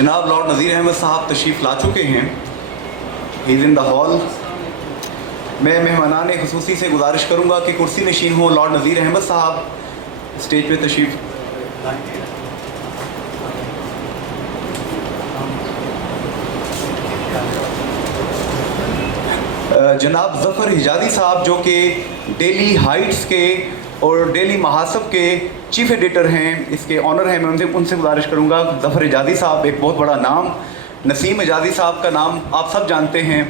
जनाब लॉर्ड नज़ीर अहमद साहब तशरीफ़ ला चुके हैं, he is in the hall. मैं मेहमानान ख़ुसूसी से गुजारिश करूँगा कि कुर्सी नशीन हो लॉर्ड नज़ीर अहमद साहब स्टेज पे तशरीफ़। जनाब ज़फ़र हिजाज़ी साहब जो कि डेली हाइट्स के और डेली महासब के चीफ़ एडिटर हैं, इसके ऑनर हैं, मैं उनसे गुजारिश करूँगा। ज़फ़र हिजाज़ी साहब एक बहुत बड़ा नाम, नसीम हिजाज़ी साहब का नाम आप सब जानते हैं,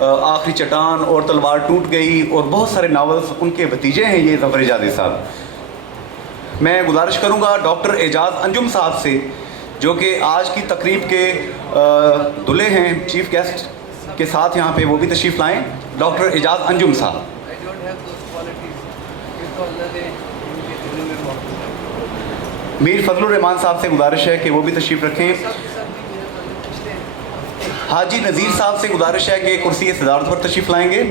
आखिरी चट्टान और तलवार टूट गई और बहुत सारे नावल्स उनके भतीजे हैं ये ज़फ़र हिजाज़ी साहब। मैं गुजारिश करूँगा डॉक्टर एजाज़ अंजुम साहब से जो कि आज की तकरीब के दूल्हे हैं, चीफ़ गेस्ट के साथ यहाँ पे, वो भी तशरीफ़ लाएँ। डॉक्टर एजाज़ अंजुम साहब। मीर फजलुर रहमान साहब से गुजारिश है कि वो भी तशरीफ़ रखें। हाजी नज़ीर साहब से गुजारिश है कि कुर्सी सदारत पर तशरीफ़ लाएंगे।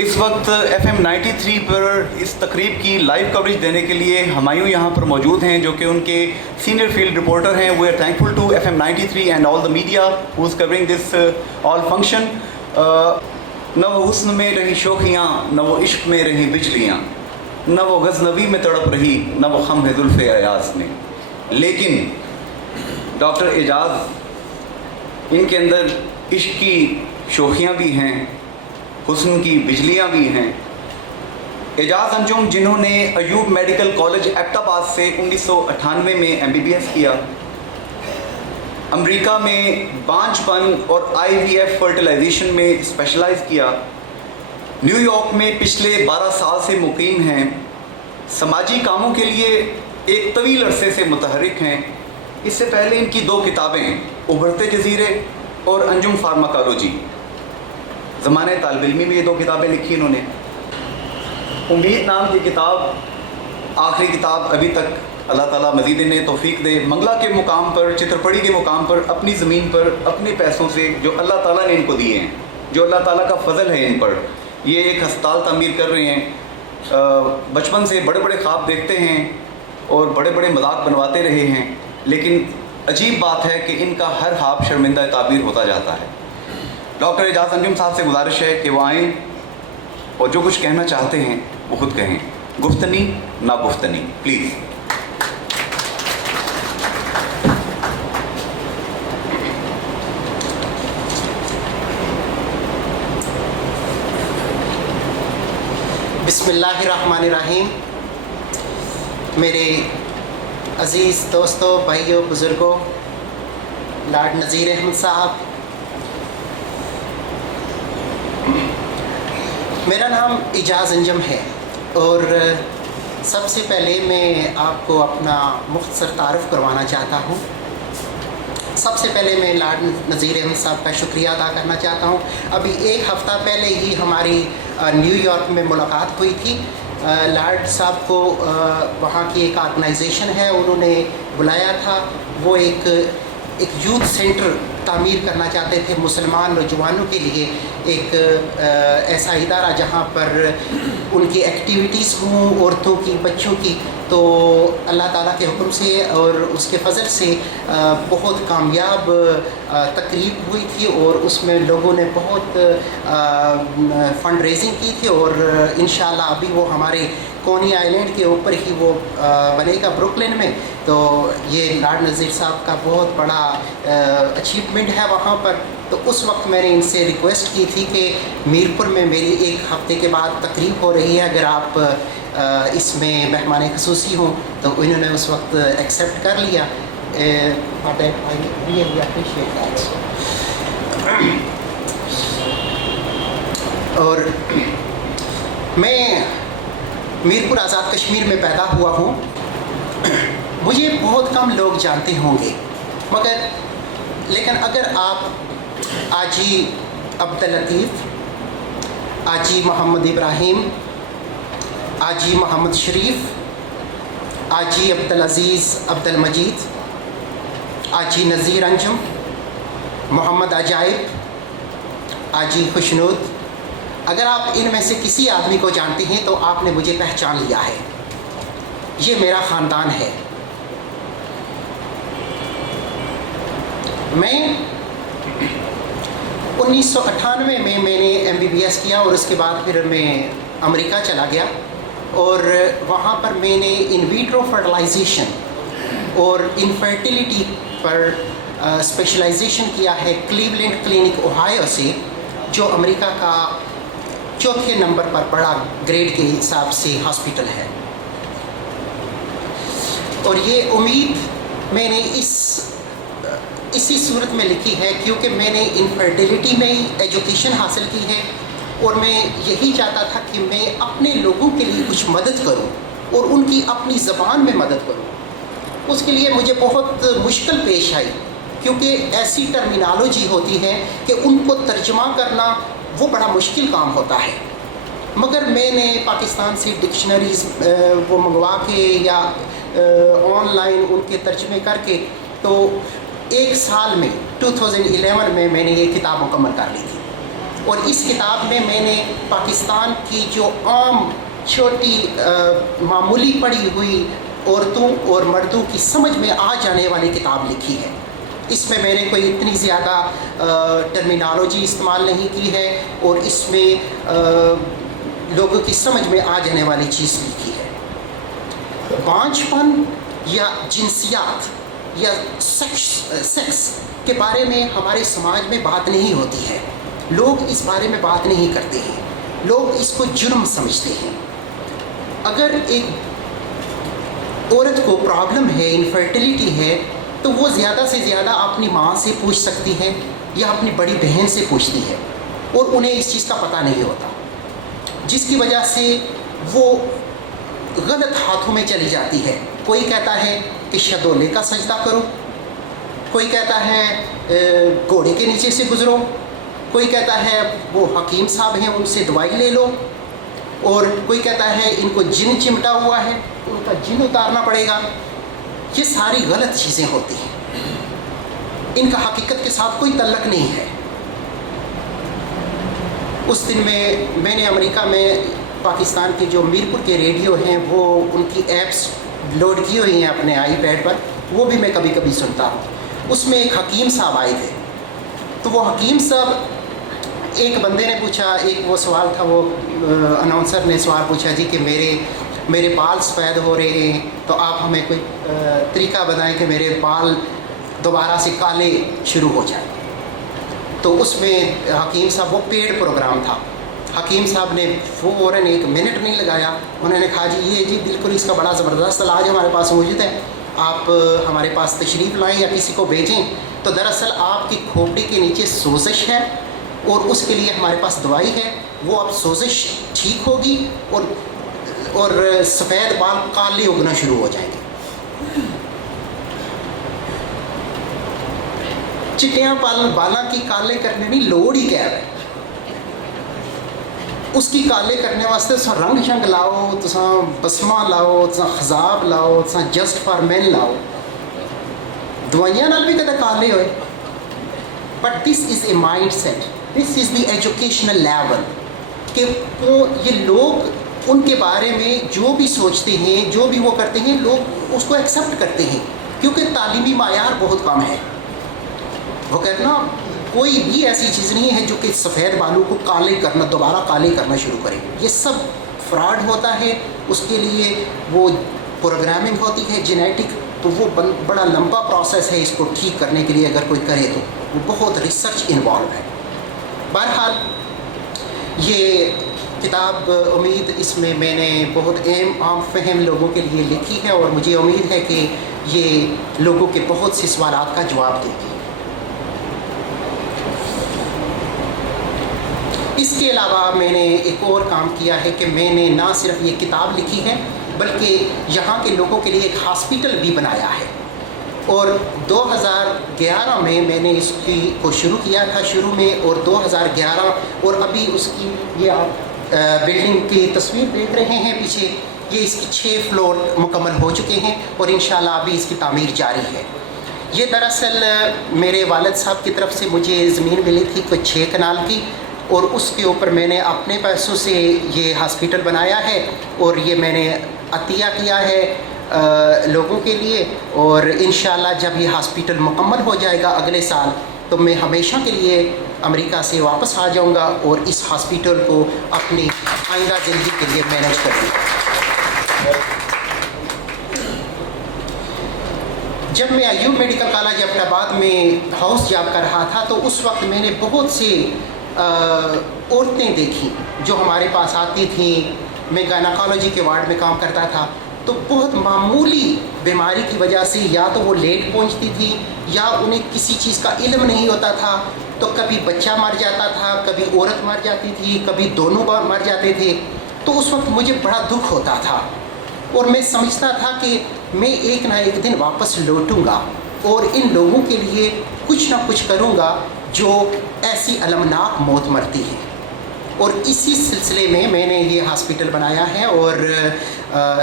इस वक्त FM 93 पर इस तकरीब की लाइव कवरेज देने के लिए हमायूं यहाँ पर मौजूद हैं जो कि उनके सीनियर फील्ड रिपोर्टर हैं। We are thankful to FM 93 and all the media who is covering this all function. न वो हुस्न में रही शोखियाँ, न वो इश्क में रही बिजलियाँ, न वो गज़नवी में तड़प रही, न वो खम है ज़ुल्फ़े अयाज़ में। लेकिन डॉक्टर एजाज़, इनके अंदर इश्क की शोखियाँ भी हैं, हुस्न की बिजलियाँ भी हैं। एजाज़ अंजुम जिन्होंने अयूब मेडिकल कॉलेज एबटाबाद से 1998 में MBBS किया, अमेरिका में बांझपन और IVF फर्टिलाइजेशन में स्पेशलाइज किया, न्यूयॉर्क में पिछले 12 साल से मुकीम हैं, समाजी कामों के लिए एक तवील अरसे से मुतहरिक हैं। इससे पहले इनकी 2 किताबें उभरते जजीरे और अंजुम फार्माकोलॉजी, ज़माने तालिब इल्मी में ये 2 किताबें लिखी इन्होंने। उम्मीद नाम की किताब, आखिरी किताब अभी तक अल्लाह ताला मज़ीद इन्हें तौफीक दे, मंगला के मुकाम पर, चित्रपड़ी के मुकाम पर, अपनी ज़मीन पर, अपने पैसों से जो अल्लाह ताला ने इनको दिए हैं, जो अल्लाह ताला का फ़ज़ल है इन पर, ये एक अस्पताल तामीर कर रहे हैं। बचपन से बड़े बड़े ख्वाब देखते हैं और बड़े बड़े मजाक बनवाते रहे हैं, लेकिन अजीब बात है कि इनका हर ख्वाब शर्मिंदा ताबीर होता जाता है। डॉक्टर एजाज़ अंजुम साहब से गुजारिश है कि वो आएँ और जो कुछ कहना चाहते हैं वो खुद कहें, गुफ्तनी ना गुफ्तनी, प्लीज़। बिस्मिल्लाहिर्रहमानिर्रहीम। मेरे अज़ीज़ दोस्तों, भाइयों, बुज़ुर्गों, लॉर्ड नज़ीर अहमद साहब, मेरा नाम एजाज़ अंजुम है और सबसे पहले मैं आपको अपना मुख्तसर तारुफ़ करवाना चाहता हूँ। सबसे पहले मैं लॉर्ड नज़ीर अहमद साहब का शुक्रिया अदा करना चाहता हूँ। अभी 1 हफ़्ता पहले ही हमारी न्यूयॉर्क में मुलाकात हुई थी। लॉर्ड साहब को वहाँ की एक ऑर्गेनाइजेशन है, उन्होंने बुलाया था। वो एक यूथ सेंटर तामीर करना चाहते थे मुसलमान नौजवानों के लिए, एक ऐसा इदारा जहाँ पर उनकी एक्टिविटीज़ हों, औरतों की, बच्चों की। तो अल्लाह ताला के हुक्म से और उसके फ़ज़ल से बहुत कामयाब तकरीब हुई थी और उसमें लोगों ने बहुत फ़ंड रेजिंग की थी और इंशाअल्लाह अभी वो हमारे कोनी आइलैंड के ऊपर ही वो बनेगा, ब्रुकलिन में। तो ये लॉर्ड नज़ीर साहब का बहुत बड़ा अचीवमेंट है वहाँ पर। तो उस वक्त मैंने इनसे रिक्वेस्ट की थी कि मीरपुर में मेरी 1 हफ़्ते के बाद तकरीब हो रही है, अगर आप इसमें मेहमान ख़ुसूसी हों, तो इन्होंने उस वक्त एक्सेप्ट कर लिया। और मैं मीरपुर आज़ाद कश्मीर में पैदा हुआ हूँ। मुझे बहुत कम लोग जानते होंगे, लेकिन अगर आप आजी अब्दुल लतीफ़, आजी मोहम्मद इब्राहिम, आजी मोहम्मद शरीफ, आजी अब्दुल अज़ीज़ अब्दुल मजीद, आजी नज़ीर अंजुम, मोहम्मद अजाइब, आजी खुशनूद, अगर आप इनमें से किसी आदमी को जानते हैं तो आपने मुझे पहचान लिया है। ये मेरा ख़ानदान है। मैं 1998 में मैंने MBBS किया और उसके बाद फिर मैं अमेरिका चला गया और वहाँ पर मैंने इन विट्रो फर्टिलाइजेशन और इनफर्टिलिटी पर स्पेशलाइजेशन किया है क्लीवलैंड क्लिनिक ओहायो से, जो अमेरिका का चौथे नंबर पर बड़ा ग्रेड के हिसाब से हॉस्पिटल है। और ये उम्मीद मैंने इसी सूरत में लिखी है क्योंकि मैंने इनफर्टिलिटी में ही एजुकेशन हासिल की है और मैं यही चाहता था कि मैं अपने लोगों के लिए कुछ मदद करूं और उनकी अपनी ज़बान में मदद करूं। उसके लिए मुझे बहुत मुश्किल पेश आई क्योंकि ऐसी टर्मिनोलॉजी होती है कि उनको तर्जमा करना वो बड़ा मुश्किल काम होता है। मगर मैंने पाकिस्तान से डिक्शनरीज़ वो मंगवा के या ऑनलाइन उनके तर्जमे करके तो एक साल में 2011 में मैंने ये किताब मुकम्मल कर ली थी। और इस किताब में मैंने पाकिस्तान की जो आम छोटी मामूली पड़ी हुई औरतों और मर्दों की समझ में आ जाने वाली किताब लिखी है। इसमें मैंने कोई इतनी ज़्यादा टर्मिनोलॉजी इस्तेमाल नहीं की है और इसमें लोगों की समझ में आ जाने वाली चीज़ लिखी है। बांझपन या जिनसियात या सेक्स के बारे में हमारे समाज में बात नहीं होती है। लोग इस बारे में बात नहीं करते हैं, लोग इसको जुर्म समझते हैं। अगर एक औरत को प्रॉब्लम है, इनफर्टिलिटी है, तो वो ज़्यादा से ज़्यादा अपनी माँ से पूछ सकती है या अपनी बड़ी बहन से पूछती है और उन्हें इस चीज़ का पता नहीं होता, जिसकी वजह से वो गलत हाथों में चली जाती है। कोई कहता है कि शदोले का सजदा करो, कोई कहता है घोड़े के नीचे से गुजरो, कोई कहता है वो हकीम साहब हैं उनसे दवाई ले लो, और कोई कहता है इनको जिन चिमटा हुआ है उनका जिन उतारना पड़ेगा। ये सारी गलत चीज़ें होती हैं, इनका हकीकत के साथ कोई तल्लक नहीं है। उस दिन मैंने अमेरिका में पाकिस्तान के जो मीरपुर के रेडियो हैं वो उनकी ऐप्स लोड की हुई हैं अपने आईपैड पर, वो भी मैं कभी कभी सुनता हूँ। उसमें एक हकीम साहब आए थे, तो वो हकीम साहब, एक बंदे ने पूछा, एक वो सवाल था, वो अनाउंसर ने सवाल पूछा जी कि मेरे बाल सफ़ेद हो रहे हैं, तो आप हमें कोई तरीका बताएं कि मेरे बाल दोबारा से काले शुरू हो जाए। तो उसमें हकीम साहब, वो पेड प्रोग्राम था, हकीम साहब ने फ़ौरन 1 मिनट नहीं लगाया, उन्होंने कहा जी बिल्कुल इसका बड़ा ज़बरदस्त इलाज हमारे पास मौजूद है, आप हमारे पास तशरीफ़ लाएँ या किसी को भेजें। तो दरअसल आपकी खोपड़ी के नीचे सोजिश है और उसके लिए हमारे पास दवाई है, वो अब सोजिश ठीक होगी और सफ़ेद बाल काले उगना शुरू हो जाएंगे। चिट्टियाँ बाला की काले करने की लोड़ ही क्या है, उसकी काले करने वास्ते तुसा रंग शंग लाओ, तुसा बसमा लाओ, तुसा खजाब लाओ, तुसा जस्ट फॉर मैन लाओ, दवाइयां नाल भी कदे काले होए। But this is a mind set, this is the educational level कि वो ये लोग उनके बारे में जो भी सोचते हैं, जो भी वो करते हैं, लोग उसको एक्सेप्ट करते हैं क्योंकि तालीमी मायार बहुत कम है। वो कहना कोई भी ऐसी चीज़ नहीं है जो कि सफ़ेद बालों को काले करना, दोबारा काले करना शुरू करे। ये सब फ्रॉड होता है, उसके लिए वो प्रोग्रामिंग होती है जेनेटिक, तो वो बड़ा लंबा प्रोसेस है। इसको ठीक करने के लिए अगर कोई करे तो वो बहुत रिसर्च इन्वॉल्व है। बहरहाल ये किताब उम्मीद, इसमें मैंने बहुत आम फहम लोगों के लिए लिखी है और मुझे उम्मीद है कि ये लोगों के बहुत से सवालात का जवाब देगी। इसके अलावा मैंने एक और काम किया है कि मैंने ना सिर्फ ये किताब लिखी है बल्कि यहाँ के लोगों के लिए एक हॉस्पिटल भी बनाया है। और 2011 में मैंने इसकी को शुरू किया था शुरू में, और 2011 और अभी उसकी ये आप बिल्डिंग की तस्वीर देख रहे हैं पीछे, ये इसकी 6 फ्लोर मुकम्मल हो चुके हैं और इंशाल्लाह अभी इसकी तामीर जारी है। ये दरअसल मेरे वालिद साहब की तरफ से मुझे ज़मीन मिली थी कोई 6 कनाल की, اور اس کے اوپر میں نے اپنے پیسوں سے یہ ہاسپٹل بنایا ہے اور یہ میں نے عطیہ کیا ہے لوگوں کے لیے. اور انشاءاللہ جب یہ ہاسپٹل مکمل ہو جائے گا اگلے سال تو میں ہمیشہ کے لیے امریکہ سے واپس آ جاؤں گا اور اس ہاسپٹل کو اپنی آئندہ زندگی کے لیے مینیج کروں گا. جب میں ایوب میڈیکل کالج ایبٹ آباد میں ہاؤس جاب کر رہا تھا تو اس وقت میں نے بہت سے عورتیں دیکھیں جو ہمارے پاس آتی تھیں. میں گائناکالوجی کے وارڈ میں کام کرتا تھا تو بہت معمولی بیماری کی وجہ سے یا تو وہ لیٹ پہنچتی تھی یا انہیں کسی چیز کا علم نہیں ہوتا تھا, تو کبھی بچہ مر جاتا تھا, کبھی عورت مر جاتی تھی, کبھی دونوں مر جاتے تھے. تو اس وقت مجھے بڑا دکھ ہوتا تھا اور میں سمجھتا تھا کہ میں ایک نہ ایک دن واپس لوٹوں گا اور ان لوگوں کے لیے کچھ نہ کچھ کروں گا جو ایسی المناک موت مرتی ہے. اور اسی سلسلے میں نے یہ ہاسپٹل بنایا ہے اور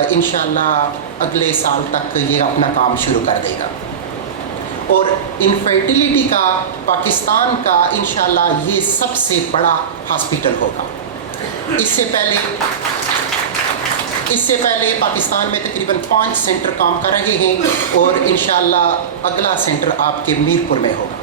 انشاءاللہ اگلے سال تک یہ اپنا کام شروع کر دے گا. اور انفرٹیلیٹی کا پاکستان کا انشاءاللہ یہ سب سے بڑا ہاسپٹل ہوگا. اس سے پہلے پاکستان میں تقریباً 5 سینٹر کام کر رہے ہیں اور انشاءاللہ اگلا سینٹر آپ کے میر پور میں ہوگا.